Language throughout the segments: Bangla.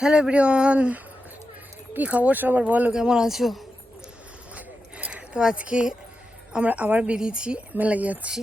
হ্যালো এভরিওয়ান, কি খবর সবার? বলো কেমন আছো? তো আজকে আমরা আবার বেরিয়েছি, মেলায় যাচ্ছি।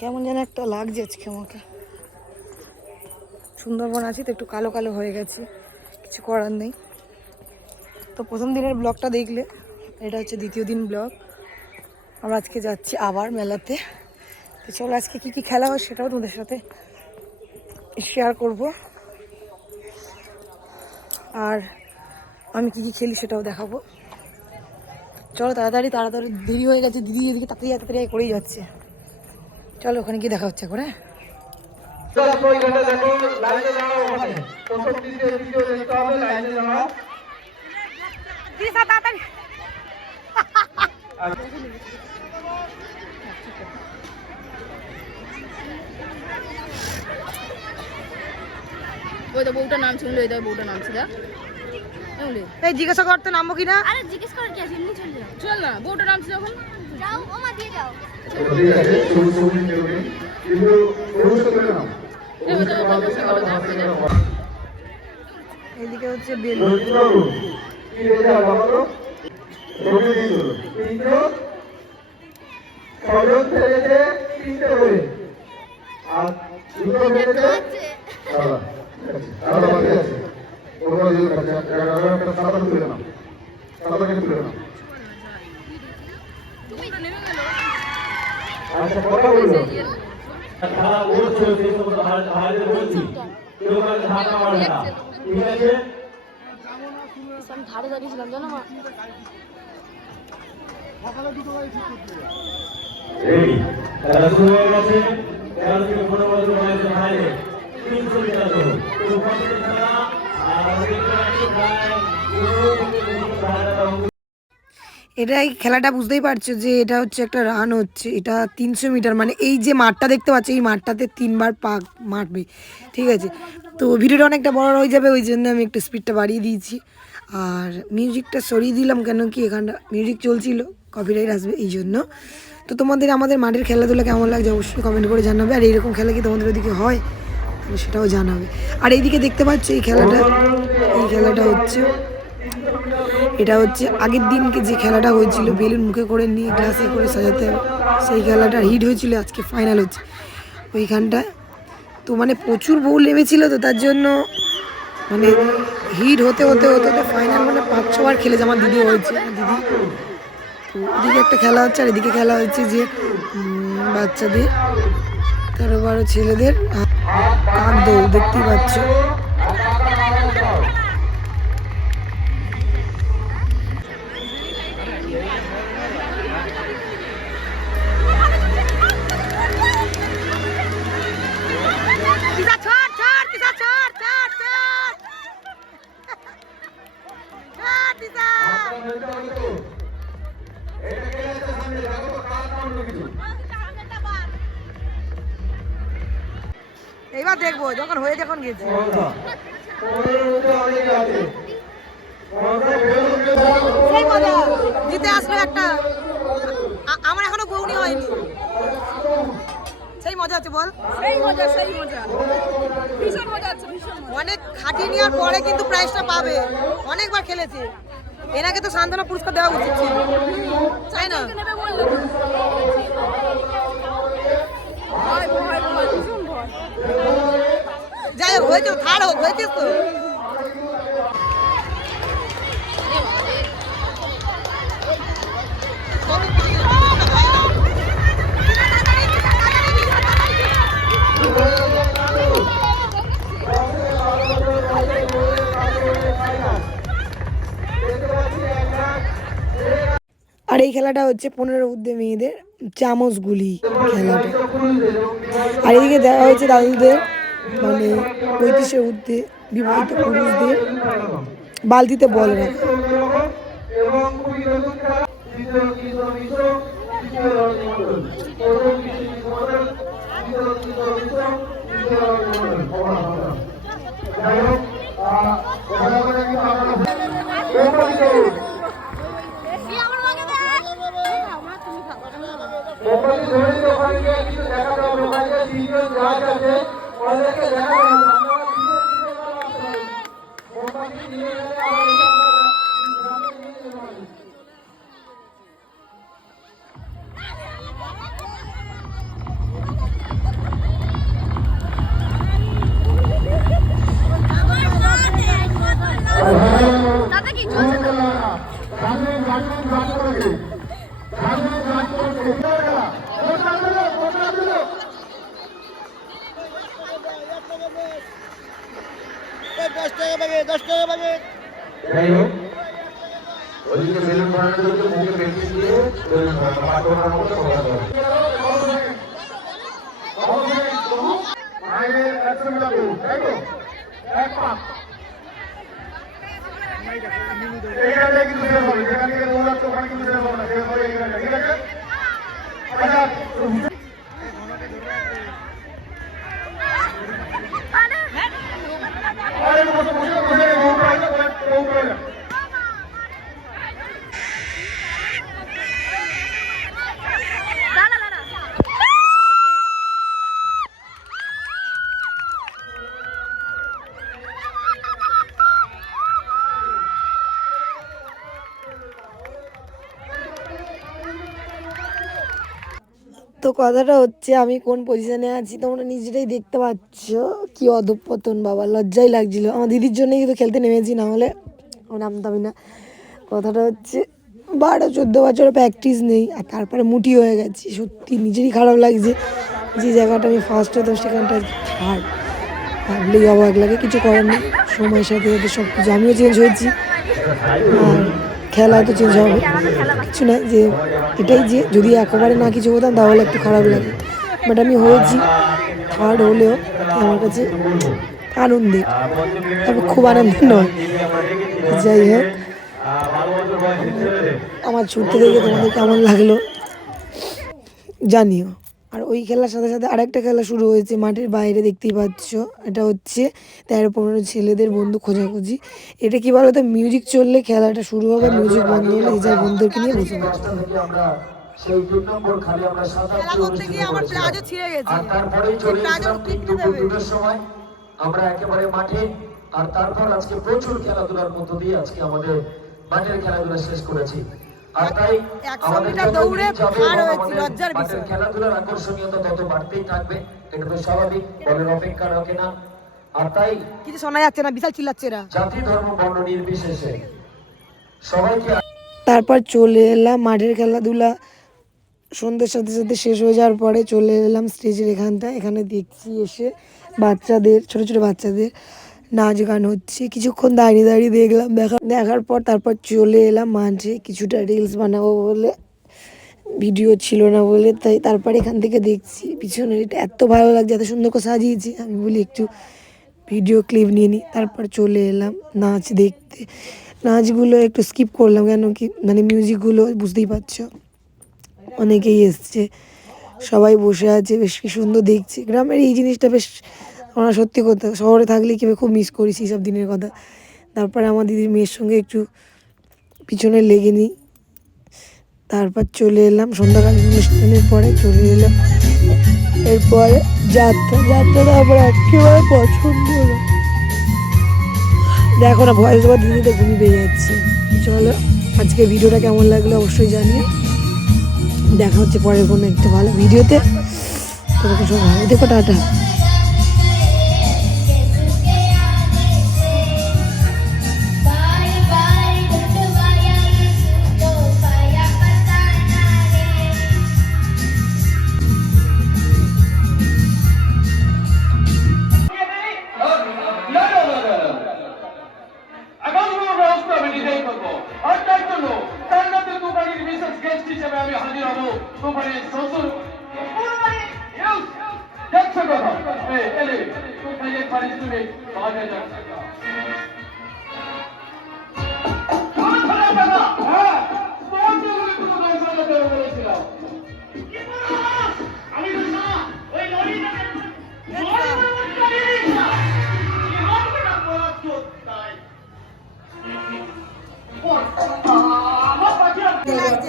কেমন যেন একটা লাগছে আজকে আমাকে। সুন্দরবন আছি তো একটু কালো কালো হয়ে গেছে, কিছু করার নেই। তো প্রথম দিনের ব্লগটা দেখলে, এটা হচ্ছে দ্বিতীয় দিন ব্লগ। আমরা আজকে যাচ্ছি আবার মেলাতে। তো চলো আজকে কী কী খেলা হয় সেটাও তোমাদের সাথে শেয়ার করব, আর আমি কী কী খেলি সেটাও দেখাবো। চলো তাড়াতাড়ি তাড়াতাড়ি, দেরি হয়ে গেছে, দিদি এদিকে তাড়াতাড়ি তাড়াতাড়ি করেই যাচ্ছে। চলো ওখানে গিয়ে দেখা হচ্ছে করে। ওই তো বউটার নাম ছিল, বউটার নাম ছিল। এই জিজ্ঞাসা করতে নামবো কিনা? আরে জিজ্ঞেস কর কি আছে, এমনি চল যাও। চল না, বউটার নাম ছিল এখন। যাও ওমা দিয়ে যাও। এইদিকে হচ্ছে বেলুন। ধারে দাঁড়িয়েছিলাম জানো মা। এটা এই খেলাটা বুঝতেই পারছো যে এটা হচ্ছে একটা রান হচ্ছে। এটা 300 মিটার, মানে এই যে মাঠটা দেখতে পাচ্ছ, এই মাঠটাতে 3 বার পাক মারবে, ঠিক আছে? তো ভিডিওটা অনেকটা বড় হয়ে যাবে, ওই জন্য আমি একটু স্পিডটা বাড়িয়ে দিয়েছি। আর মিউজিকটা সরিয়ে দিলাম, কেন কি এখানটা মিউজিক চলছিল, কপিরাইট আসবে এই জন্য। তো তোমাদের আমাদের মাঠের খেলাধুলা কেমন লাগছে অবশ্যই কমেন্ট করে জানাবে। আর এইরকম খেলা কি তোমাদের ওদিকে হয় তাহলে সেটাও জানাবে। আর এইদিকে দেখতে পাচ্ছ এই খেলাটা হচ্ছে, এটা হচ্ছে আগের দিনকে যে খেলাটা হয়েছিল বেলুন মুখে করে নিয়ে গ্লাসে করে সাজাতে হবে, সেই খেলাটা হিট হয়েছিল, আজকে ফাইনাল হচ্ছে ওইখানটায়। তো মানে প্রচুর বউ নেমেছিল, তো তার জন্য মানে হিট হতে হতে হতে হতে ফাইনাল মানে 5-6 বার খেলেছে আমার দিদি হয়েছে, দিদি। তো ওদিকে একটা খেলা হচ্ছে, আর এদিকে খেলা হচ্ছে যে বাচ্চাদের 13-12 ছেলেদের কাক দৌড়, দেখতেই পাচ্ছ। এইবার দেখবো যখন হয়ে যখন গেছে। সেই মজা জিতে আসলো একটা, আমার এখনো বউনি হয়নি। সেই মজা আছে বল, সেই মজা ভীষণ মজা আছে, ভীষণ মজা। অনেক খাটিয়ে নেওয়ার পরে কিন্তু প্রাইজটা পাবে। অনেকবার খেলেছে, এনাকে তো সান্ত্বনা পুরস্কার দেওয়া উচিত ছিল, তাই না? যাই হোক হয়েছে, থার্ড হোক, হয়েছে তো। আর এই খেলাটা হচ্ছে 15 ঊর্ধ্বে মেয়েদের চামচ গুলি খেলাটা। আর এদিকে দেওয়া হয়েছে দাদুদের, মানে 35 ঊর্ধ্বে বিবাহিত পুরুষদের বালতিতে বল রাখা। দাদা কি চলছে তো? যাই হোক ওইদিকে বেলুন বানানোর মুখে বেশি দিয়ে বেলুন বানানোর মতো করা হবে। এখানে কিন্তু বের হবে, যেখান থেকে দৌড়াচ্ছে ওখানে কিন্তু বের হবে না, বের হবে এখানে, ঠিক আছে? আরে বসে বসে বসে দৌড়াই না। দাঁড়া দাঁড়া তো কথাটা হচ্ছে আমি কোন পজিশনে আছি তোমরা নিজেরাই দেখতে পাচ্ছ। কি অধঃপতন বাবা, লজ্জাই লাগছিল। আমার দিদির জন্যই কিন্তু খেলতে নেমেছি, না হলে নামতামই না। কথাটা হচ্ছে 12-14 বছর প্র্যাকটিস নেই, আর তারপরে মুটি হয়ে গেছি। সত্যি নিজেরই খারাপ লাগছে যে জায়গাটা আমি ফার্স্ট হতো সেখানটা থার্ড। ভাবলেই অবাক লাগে, কিছু করার নেই। সময়ের সাথে সাথে সব কিছু আমিও চেঞ্জ হয়েছি, আর খেলা তো চেঞ্জ হবে, কিছু না। যে এটাই যে যদি একেবারে না কিছু হতাম তাহলে একটু খারাপ লাগে, বাট আমি হয়েছি। থার্ড হলেও আমার কাছে আনন্দের, তবে খুব আনন্দের নয়। যাই হোক, আমার ছুটতে দেখে তোমাদের কেমন লাগলো জানিও। আর ওই খেলার সাথে সাথে আরেকটা খেলা শুরু হয়েছে মাঠের বাইরে, দেখতেই পাচ্ছ। এটা হচ্ছে 13-15 ছেলেদের বন্ধু খোঁজাখুঁজি। এটা কি বলো তো, মিউজিক চললে খেলাটা শুরু হবে, মিউজিক বন্ধ হলে যে যার বন্ধুদেরকে নিয়ে বসে পড়তে হবে। সেই 3 নম্বর খালি আমরা 7-8 অনুষ্ঠিত করেছিলাম। আর তারপরেই চলে এসেছিলাম ঠিক দুপুরের সময় আমরা একেবারে মাঠে। আর তারপর আজকে প্রচুর খেলাধুলার মধ্য দিয়ে আজকে আমাদের মাঠের খেলাধুলা শেষ করেছি। আর তাই আমাদের দৌড়ে মাঠের খেলাধুলার আকর্ষণীয়তা তত বাড়তেই থাকবে, এটা তো স্বাভাবিক, বলের অপেক্ষা রাখে না। আর তাই কিছু শোনা যাচ্ছে না, বিশাল চিল্লাচ্ছে এরা। জাতি ধর্ম বর্ণ নির্বিশেষে সবাইকে। তারপর চলে এলাম মাঠের খেলাধুলা সন্ধ্যের সাথে সাথে শেষ হয়ে যাওয়ার পরে চলে এলাম স্টেজের এখানটায়। এখানে দেখছি এসে বাচ্চাদের, ছোট ছোট বাচ্চাদের নাচ গান হচ্ছে। কিছুক্ষণ দাঁড়িয়ে দাঁড়িয়ে দেখলাম, দেখার পর তারপর চলে এলাম মাঠে। কিছুটা রিলস বানাবো বলে, ভিডিও ছিল না বলে, তাই তারপর এখান থেকে দেখছি পিছনে এটা এত ভালো লাগছে, এত সুন্দর করে সাজিয়েছি। আমি বলি একটু ভিডিও ক্লিপ নিয়ে নিই। তারপর চলে এলাম নাচ দেখতে। নাচগুলো একটু স্কিপ করলাম, কেন কি মানে মিউজিকগুলো বুঝতেই পারছো, অনেকেই এসছে, সবাই বসে আছে, বেশ কি সুন্দর দেখছি। গ্রামের এই জিনিসটা বেশ, আমরা সত্যি কথা শহরে থাকলে কি খুব মিস করি সেই সব দিনের কথা। তারপরে আমার দিদির মেয়ের সঙ্গে একটু পিছনে লেগে নিই। তারপর চলে এলাম সন্ধ্যাকালীন অনুষ্ঠানের পরে চলে এলাম এরপরে যাত্রাটা আমার একেবারে পছন্দ না। দেখো না ভয়েস ওভার দিতে তো ঘুমিয়ে পেয়ে যাচ্ছে। চলো, আজকে ভিডিওটা কেমন লাগলো অবশ্যই জানিও। দেখা হচ্ছে পরের কোনো একটা ভালো ভিডিওতে। তোমাকে সব ভালো দেখো, টাটা। আমি হাজির হবো কোম্পানির শ্বশুর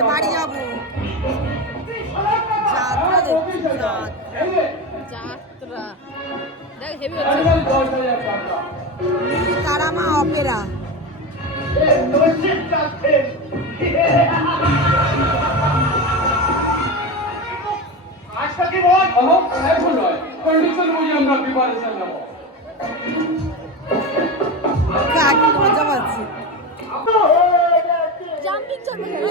বাড়ি যাবো, যাত্রা দেখ হেভি হচ্ছে। তারা ড্রামা অপেরা। আজকে কি বল এখন নয় কন্ডিশন বুঝে আমরা প্রিপারেশন নেব কাকি মজা পাচ্ছি। জাম্পিং চলবে এই